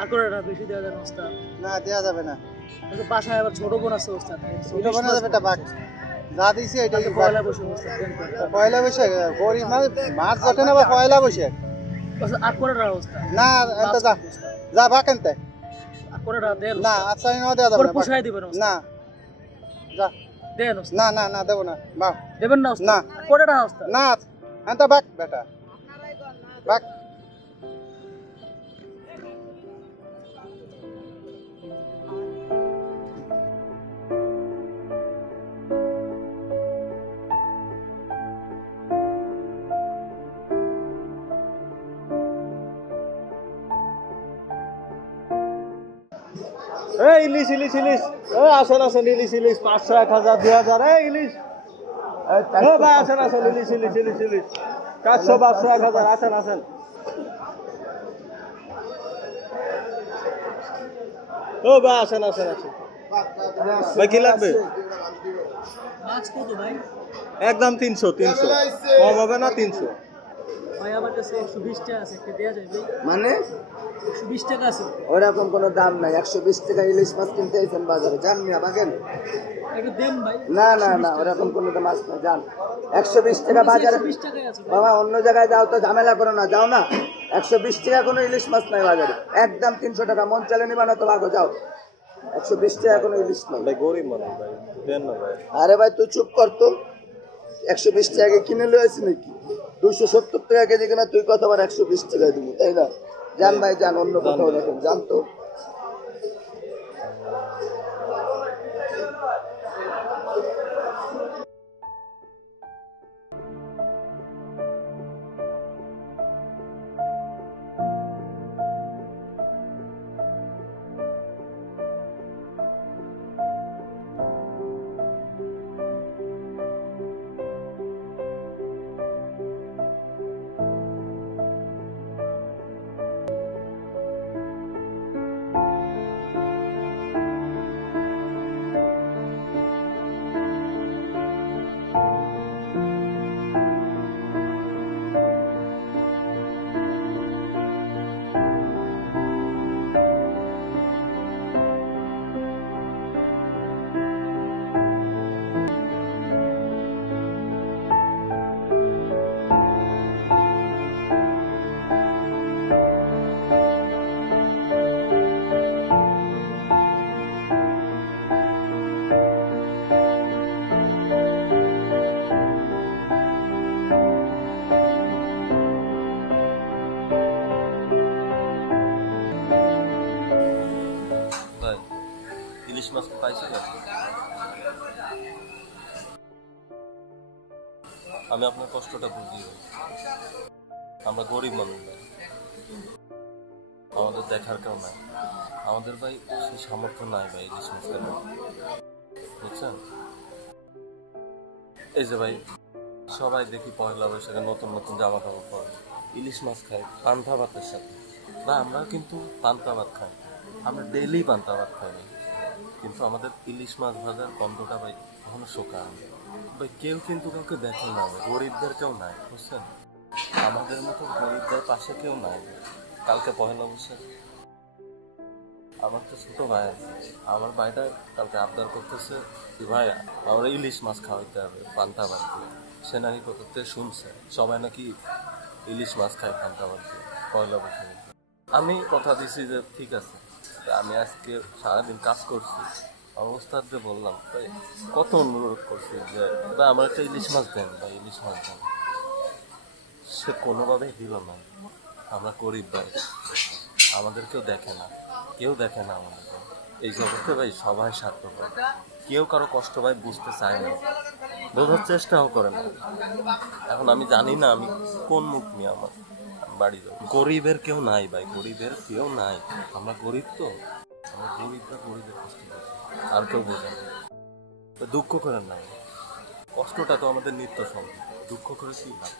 আর করে না বেশি দেওয়া যায় না না দেওয়া যাবে না। বাসায় আবার ছোট বোন আছে ওস্তাদ ছোট বোনে এটা বাঘ যা দিছি এটা পয়লা পয়লা বৈশাখ গরিব মানে ওঠে না বা পয়লা বৈশাখ। আর করে না ওস্তাদ না এটা যা যা আর করে না দেন? না আচ্ছা না দেওয়া যাবে না পুষাই দিবেন না। যা। দেন। না না না দেবো না দেবেন না না। করে না ওস্তাদ না বাঘ বেটা। বাঘ এই ইলিশ ইলিশ ইলিশ। এই আসেন আসেন ইলিশ ইলিশ পাঁচশো এক হাজার দুই হাজার। এই ইলিশ। ভাই আসেন আসেন ইলিশ ইলিশ ইলিশ ইলিশ। চারশো পাঁচশো এক হাজার। আসেন আসেন। ও ভাই আসেন আসেন আসেন। ভাই কি লাগবে? মাছ কত ভাই? একদম তিনশো তিনশো। কম হবে না তিনশো। ভাই আমার কাছে একশো বিশ টাকা আছে একটা দেওয়া যায় ভাই মানে? একশো বিশ টাকা আছে। ওরকম কোনো দাম নাই একশো বিশ টাকা ইলিশ মাছ কিনতে আইছেন বাজারে যান মিয়া বাগেন। একটু দেন ভাই না না না ওরকম কোনো মাছ না যান। একশো বিশ টাকা বাজারে বিশ টাকাই আছে বাবা অন্য জায়গায় যাও তো ঝামেলা করো না যাও না। একশো বিশ টাকা কোনো ইলিশ মাছ নাই বাজারে। একদম তিনশো টাকা মন চালে নিবা না তো ভাগো যাও। একশো বিশ টাকা কোনো ইলিশ নাই। ভাই গরিব মানুষ ভাই দেন না ভাই। আরে ভাই তুই চুপ কর তো। একশো বিশ টাকা কিনে লয়েছি নাকি? দুশো সত্তর টাকা কেজি কিনা তুই কথা কতবার একশো বিশ টাকা দিবি তাই না? জান ভাই যান অন্য কোথাও দেখেন জান মাছ পাইছো আমি আপনার কষ্টটা বুঝি। আমরা গরিব মানুষ ভাই। আমাদের দেখার কেউ নাই। আমাদের ভাই সেই সামর্থ্য নাই ভাই ইলিশ মাছ বুঝছেন? এই যে ভাই, সবাই দেখি পয়লা বৈশাখে নতুন নতুন জামা কাপড় পরে। ইলিশ মাছ খাই পান্তা ভাতের সাথে। বা আমরা কিন্তু পান্তা ভাত খাই। আমরা ডেইলি পান্তা ভাত খাই ভাই। কিন্তু আমাদের ইলিশ মাছ ভাজার গন্ধটা ভাই কখনো শোকা ভাই, কেউ কিন্তু কাউকে দেখে না, গরিবদের কেউ নাই, বুঝছেন? আমাদের মতো গরিবদের পাশে কেউ নাই। কালকে পহেলা বৈশাখ। আমার তো ছোট ভাই আছে আমার ভাইটা কালকে আবদার করতেছে ভাই, আমরা ইলিশ মাছ খাওয়াইতে হবে, পান্তা ভাত সে নাকি করতে শুনছে, সবাই নাকি ইলিশ মাছ খায় পান্তা দিয়ে পয়লা বৈশাখে। আমি কথা দিছি যে, ঠিক আছে। আমি আজকে সারাদিন কাজ করছি। অবস্থার অবস্থাতে বললাম ভাই কত অনুরোধ করছি যে, ভাই, আমার একটা ইলিশ মাছ দেন বা ইলিশ মাছ দেন। সে কোনোভাবেই দিল না। আমরা গরিব ভাই আমাদের কেউ দেখে না, কেউ দেখে না আমাদেরকে এই জগতে ভাই সবাই স্বার্থপর। কেউ কারও কষ্ট ভাই বুঝতে চায় না। বোঝার চেষ্টাও করে না। এখন আমি জানি না আমি কোন মুখ নিয়ে আমার। বাড়ি যাব। গরিবের কেউ নাই ভাই, গরিবের কেউ নাই। আমরা গরিব তো, আমরা গরিবরা গরিবের কষ্ট আর কেউ বোঝে না। দুঃখ করেন না কষ্টটা তো আমাদের নিত্য সম্ভব দুঃখ করে কি লাভ?